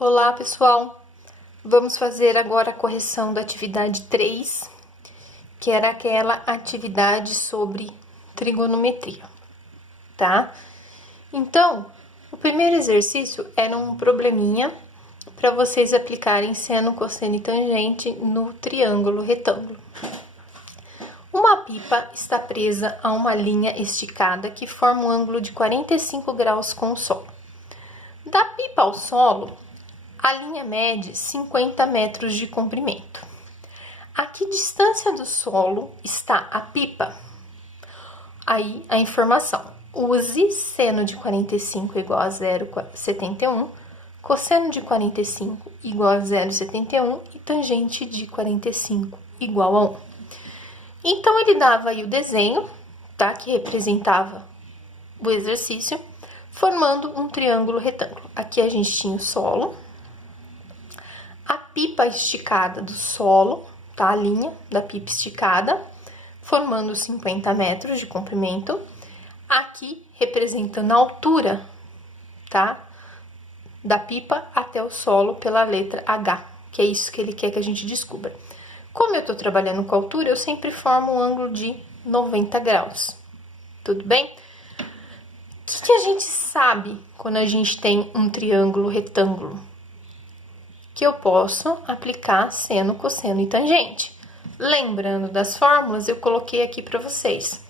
Olá, pessoal! Vamos fazer agora a correção da atividade 3, que era aquela atividade sobre trigonometria, tá? Então, o primeiro exercício era um probleminha para vocês aplicarem seno, cosseno e tangente no triângulo retângulo. Uma pipa está presa a uma linha esticada que forma um ângulo de 45 graus com o solo. Da pipa ao solo, a linha mede 50 metros de comprimento. A que distância do solo está a pipa? Aí a informação. Use seno de 45 igual a 0,71, cosseno de 45 igual a 0,71 e tangente de 45 igual a 1. Então, ele dava aí o desenho, tá? Que representava o exercício, formando um triângulo retângulo. Aqui a gente tinha o solo, a pipa esticada do solo, tá? A linha da pipa esticada, formando 50 metros de comprimento. Aqui, representando a altura, tá? Da pipa até o solo pela letra H, que é isso que ele quer que a gente descubra. Como eu tô trabalhando com altura, eu sempre formo um ângulo de 90 graus. Tudo bem? O que a gente sabe quando a gente tem um triângulo retângulo? Que eu posso aplicar seno, cosseno e tangente. Lembrando das fórmulas, eu coloquei aqui para vocês.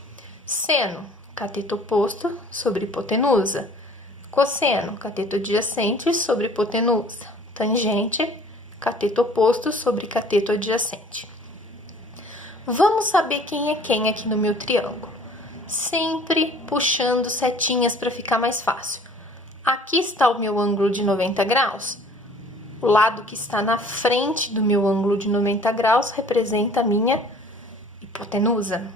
Seno, cateto oposto sobre hipotenusa. Cosseno, cateto adjacente sobre hipotenusa. Tangente, cateto oposto sobre cateto adjacente. Vamos saber quem é quem aqui no meu triângulo. Sempre puxando setinhas para ficar mais fácil. Aqui está o meu ângulo de 90 graus. O lado que está na frente do meu ângulo de 90 graus representa a minha hipotenusa.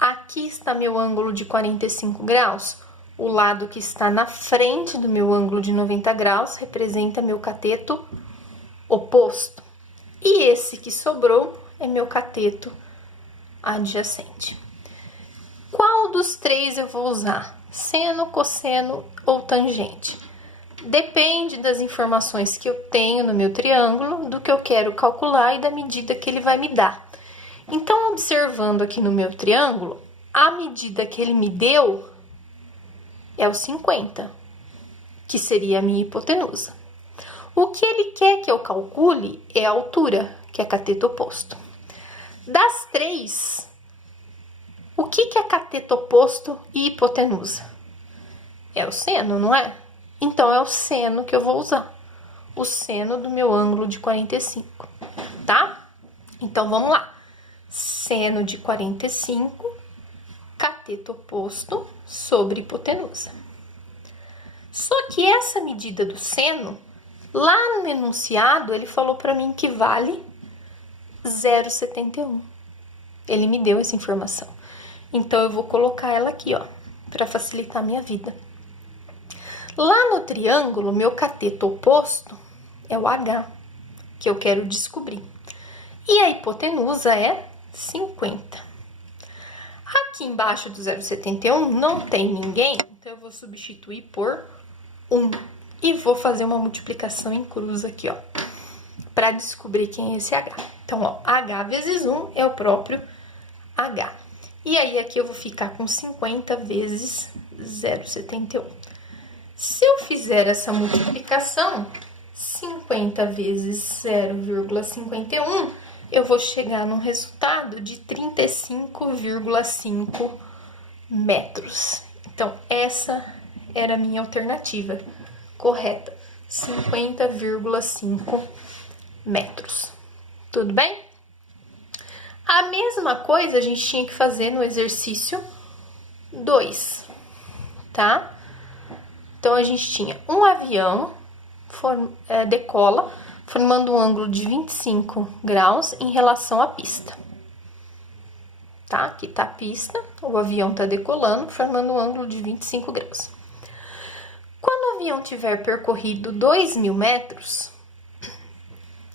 Aqui está meu ângulo de 45 graus. O lado que está na frente do meu ângulo de 90 graus representa meu cateto oposto. E esse que sobrou é meu cateto adjacente. Qual dos três eu vou usar? Seno, cosseno ou tangente? Depende das informações que eu tenho no meu triângulo, do que eu quero calcular e da medida que ele vai me dar. Então, observando aqui no meu triângulo, a medida que ele me deu é o 50, que seria a minha hipotenusa. O que ele quer que eu calcule é a altura, que é cateto oposto. Das três, o que é cateto oposto e hipotenusa? É o seno, não é? Então, é o seno que eu vou usar. O seno do meu ângulo de 45, tá? Então, vamos lá. Seno de 45, cateto oposto sobre hipotenusa. Só que essa medida do seno, lá no enunciado, ele falou para mim que vale 0,71. Ele me deu essa informação. Então, eu vou colocar ela aqui, ó, para facilitar a minha vida. Lá no triângulo, meu cateto oposto é o H, que eu quero descobrir. E a hipotenusa é 50. Aqui embaixo do 0,71 não tem ninguém, então eu vou substituir por 1. E vou fazer uma multiplicação em cruz aqui, ó, para descobrir quem é esse H. Então, ó, H vezes 1 é o próprio H. E aí, aqui eu vou ficar com 50 vezes 0,71. Se eu fizer essa multiplicação, 50 vezes 0,51, eu vou chegar num resultado de 35,5 metros. Então, essa era a minha alternativa correta, 50,5 metros. Tudo bem? A mesma coisa a gente tinha que fazer no exercício 2, tá? Então, a gente tinha um avião, decola, formando um ângulo de 25 graus em relação à pista. Tá? Aqui tá a pista, o avião tá decolando, formando um ângulo de 25 graus. Quando o avião tiver percorrido 2.000 metros,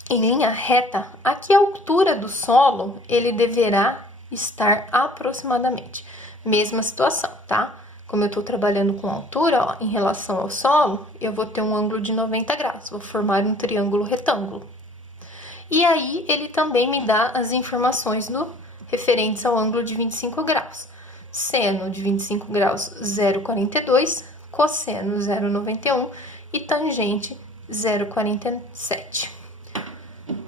em linha reta, aqui a altura do solo, ele deverá estar aproximadamente. Mesma situação, tá? como eu tô trabalhando com altura, ó, em relação ao solo, eu vou ter um ângulo de 90 graus, vou formar um triângulo retângulo. E aí, ele também me dá as informações referentes ao ângulo de 25 graus. Seno de 25 graus, 0,42, cosseno, 0,91 e tangente, 0,47.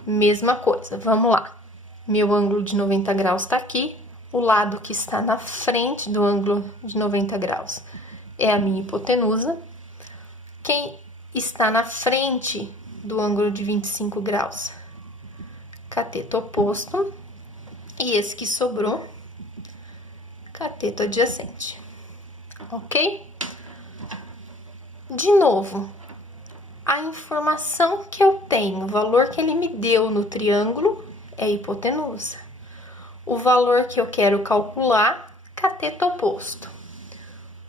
Mesma coisa, vamos lá. Meu ângulo de 90 graus tá aqui. O lado que está na frente do ângulo de 90 graus é a minha hipotenusa. Quem está na frente do ângulo de 25 graus? Cateto oposto. E esse que sobrou, cateto adjacente. Ok? De novo, a informação que eu tenho, o valor que ele me deu no triângulo é hipotenusa. O valor que eu quero calcular, cateto oposto.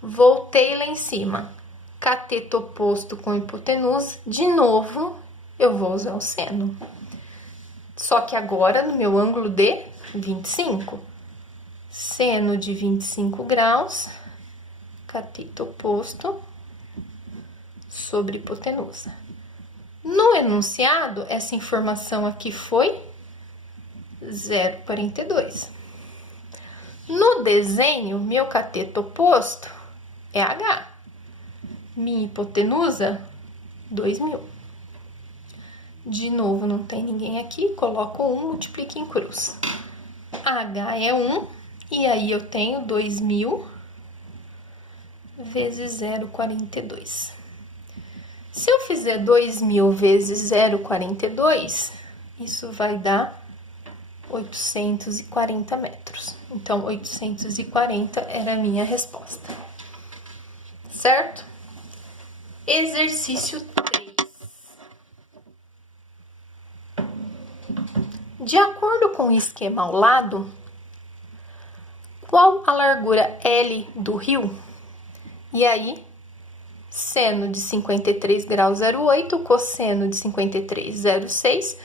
Voltei lá em cima, cateto oposto com hipotenusa, de novo eu vou usar o seno. Só que agora no meu ângulo de 25. Seno de 25 graus, cateto oposto sobre hipotenusa. No enunciado, essa informação aqui foi 0,42. No desenho, meu cateto oposto é H. Minha hipotenusa, 2.000. De novo, não tem ninguém aqui, coloco 1, multiplico em cruz. H é 1, e aí eu tenho 2.000 vezes 0,42. Se eu fizer 2.000 vezes 0,42, isso vai dar 840 metros. Então, 840 era a minha resposta. Certo? Exercício 3. De acordo com o esquema ao lado, qual a largura L do rio? E aí, seno de 53 graus 0,8, cosseno de 53, 0,6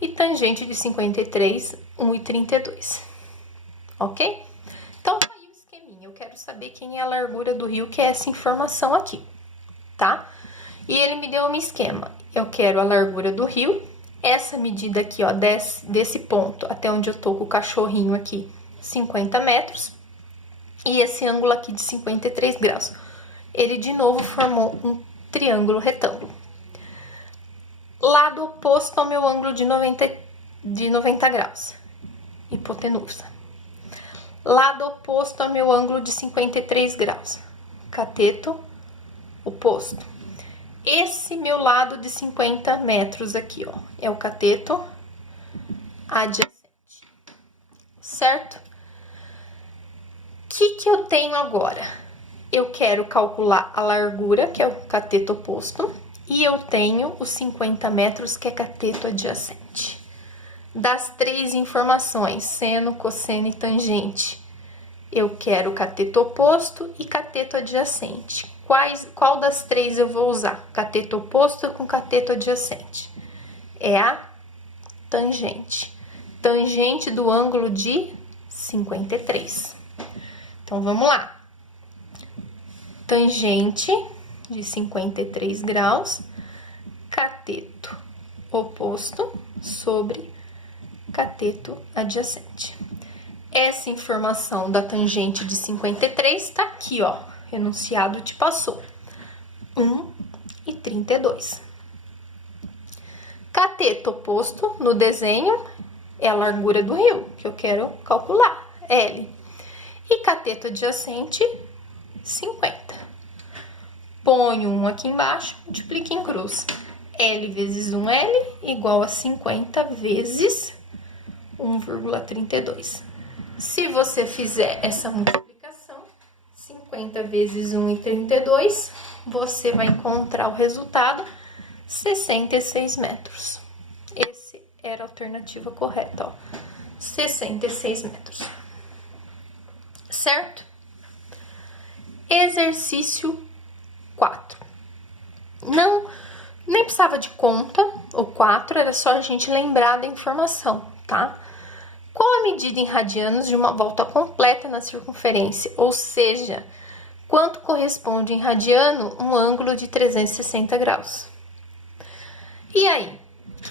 e tangente de 53, 1,32. Ok? Então, aí o esqueminha. Eu quero saber quem é a largura do rio, que é essa informação aqui, tá? E ele me deu um esquema. Eu quero a largura do rio, essa medida aqui, ó, desse ponto até onde eu tô com o cachorrinho aqui, 50 metros. E esse ângulo aqui de 53 graus. Ele, de novo, formou um triângulo retângulo. Lado oposto ao meu ângulo de 90 graus. Hipotenusa. Lado oposto ao meu ângulo de 53 graus. Cateto oposto. Esse meu lado de 50 metros aqui, ó, é o cateto adjacente. Certo? O que eu tenho agora? Eu quero calcular a largura, que é o cateto oposto, e eu tenho os 50 metros, que é cateto adjacente. Das três informações, seno, cosseno e tangente, eu quero cateto oposto e cateto adjacente. Qual das três eu vou usar? Cateto oposto com cateto adjacente. É a tangente. Tangente do ângulo de 53. Então, vamos lá. Tangente de 53 graus, cateto oposto sobre cateto adjacente. Essa informação da tangente de 53 está aqui, ó. Enunciado te passou. 1,32. Cateto oposto no desenho é a largura do rio, que eu quero calcular, L. E cateto adjacente, 50. Ponho 1 aqui embaixo, multiplico em cruz. L vezes 1L igual a 50 vezes 1,32. Se você fizer essa multiplicação, 50 vezes 1,32, você vai encontrar o resultado, 66 metros. Essa era a alternativa correta, ó. 66 metros. Certo? Exercício 4. Nem precisava de conta, o 4 era só a gente lembrar da informação, tá? Qual a medida em radianos de uma volta completa na circunferência? Ou seja, quanto corresponde em radiano um ângulo de 360 graus. E aí,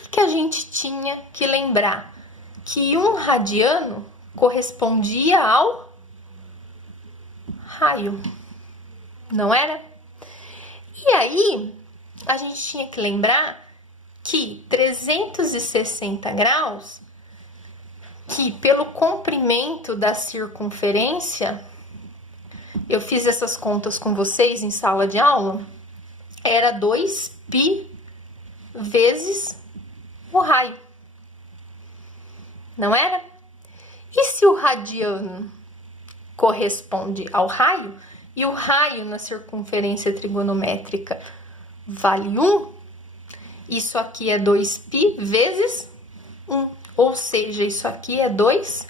o que a gente tinha que lembrar? Que um radiano correspondia ao raio, não era? E aí, a gente tinha que lembrar que 360 graus, que pelo comprimento da circunferência, eu fiz essas contas com vocês em sala de aula, era 2π vezes o raio, não era? E se o radiano corresponde ao raio, e o raio na circunferência trigonométrica vale 1, isso aqui é 2π vezes 1, ou seja, isso aqui é 2π,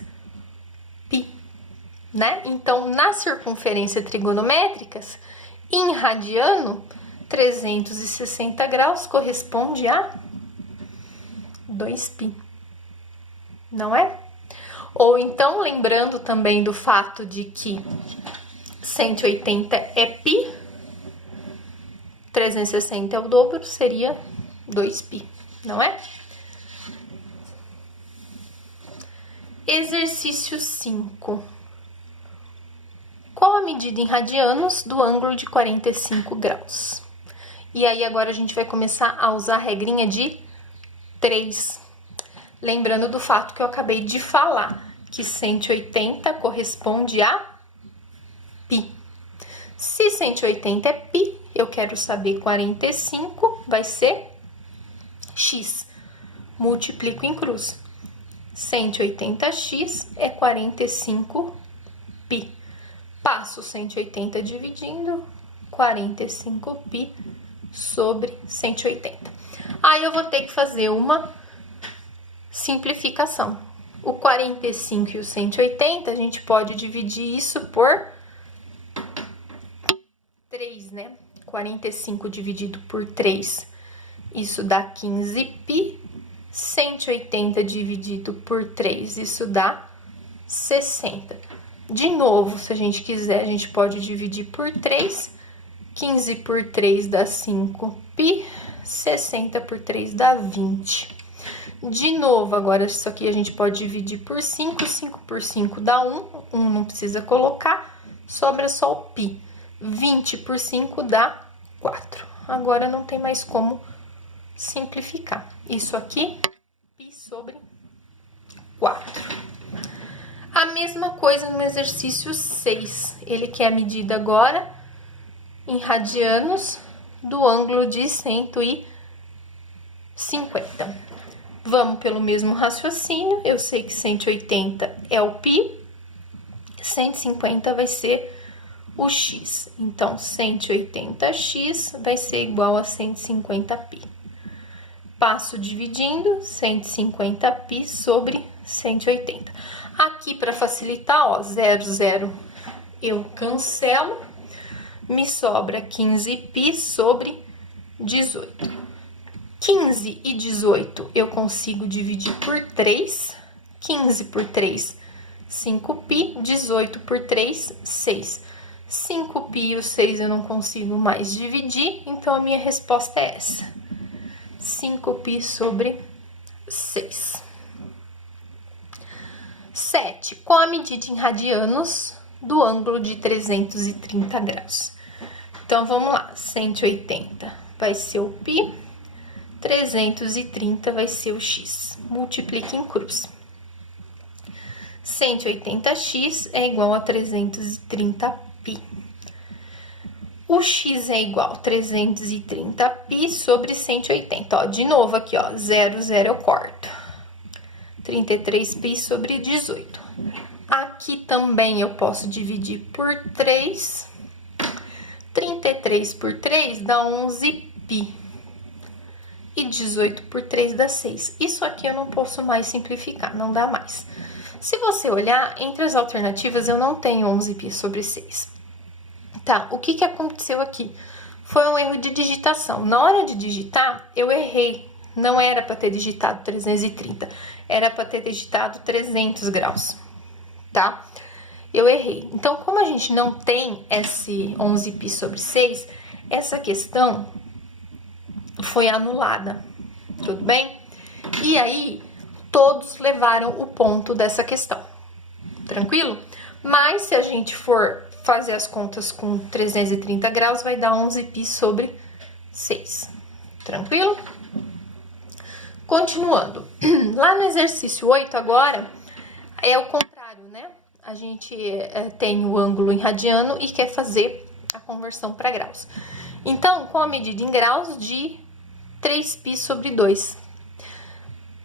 né? Então, nas circunferências trigonométricas, em radiano, 360 graus corresponde a 2π, não é? Ou então, lembrando também do fato de que 180 é π, 360 é o dobro, seria 2π, não é? Exercício 5. Qual a medida em radianos do ângulo de 45 graus? E aí agora a gente vai começar a usar a regrinha de 3. Lembrando do fato que eu acabei de falar, que 180 corresponde a π. Se 180 é π, eu quero saber 45, vai ser x. Multiplico em cruz. 180x é 45π. Passo 180 dividindo, 45π sobre 180. Aí eu vou ter que fazer uma simplificação. O 45 e o 180, a gente pode dividir isso por 3, né? 45 dividido por 3, isso dá 15π. 180 dividido por 3, isso dá 60. De novo, se a gente quiser, a gente pode dividir por 3. 15 por 3 dá 5π. 60 por 3 dá 20. De novo, agora isso aqui a gente pode dividir por 5. 5 por 5 dá 1. 1 não precisa colocar, sobra só o π. 20 por 5 dá 4. Agora não tem mais como simplificar. Isso aqui, π sobre 4. A mesma coisa no exercício 6. Ele quer a medida agora em radianos do ângulo de 150. Vamos pelo mesmo raciocínio. Eu sei que 180 é o π, 150 vai ser o x. Então, 180x vai ser igual a 150π. Passo dividindo, 150π sobre 180. Aqui, para facilitar, ó, 0, 0, eu cancelo. Me sobra 15π sobre 18. 15 e 18 eu consigo dividir por 3. 15 por 3, 5π. 18 por 3, 6. 5π e o 6 eu não consigo mais dividir, então a minha resposta é essa. 5π sobre 6. 7. Qual a medida em radianos do ângulo de 330 graus? Então, vamos lá. 180 vai ser o π, 330 vai ser o x. Multiplique em cruz. 180x é igual a 330π. O x é igual a 330π sobre 180. Ó, de novo aqui, ó, 0, 0 eu corto. 33π sobre 18. Aqui também eu posso dividir por 3. 33 por 3 dá 11π. E 18 por 3 dá 6. Isso aqui eu não posso mais simplificar, não dá mais. Se você olhar, entre as alternativas eu não tenho 11π sobre 6. Tá, o que aconteceu aqui? Foi um erro de digitação. Na hora de digitar, eu errei. Não era para ter digitado 330, era para ter digitado 300 graus, tá? eu errei. Então, como a gente não tem esse 11π sobre 6, essa questão foi anulada, tudo bem? E aí, todos levaram o ponto dessa questão, tranquilo? Mas, se a gente for fazer as contas com 330 graus, vai dar 11π sobre 6, tranquilo? Continuando, lá no exercício 8 agora, é o contrário, né? A gente tem o ângulo em radiano e quer fazer a conversão para graus. Então, com a medida em graus de 3π sobre 2.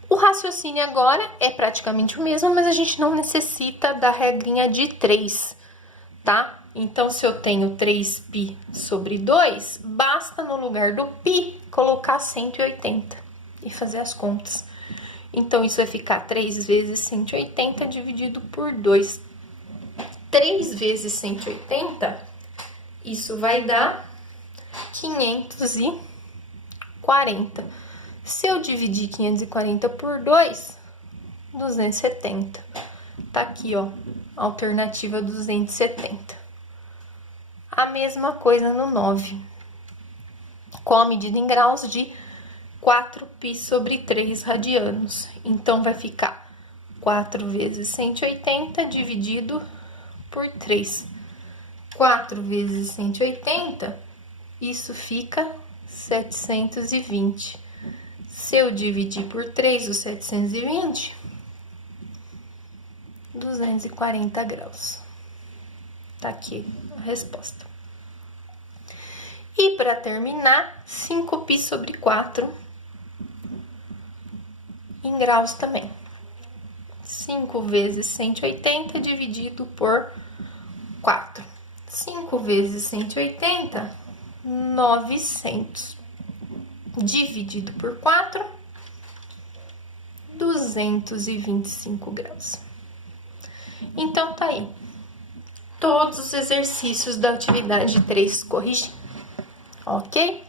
O raciocínio agora é praticamente o mesmo, mas a gente não necessita da regrinha de 3, tá? Então, se eu tenho 3π sobre 2, basta no lugar do π colocar 180 e fazer as contas. Então, isso vai ficar 3 vezes 180 dividido por 2. 3 vezes 180, isso vai dar 540. Se eu dividir 540 por 2, 270. Tá aqui, ó, alternativa 270. A mesma coisa no 9, com a medida em graus de 4π sobre 3 radianos. Então, vai ficar 4 vezes 180 dividido por 3. 4 vezes 180, isso fica 720. Se eu dividir por 3 o 720, 240 graus. Tá aqui a resposta. E para terminar, 5π sobre 4 em graus também. 5 vezes 180 dividido por 4. 5 vezes 180, 900. Dividido por 4, 225 graus. Então, tá aí. Todos os exercícios da atividade 3 corrigidos, ok?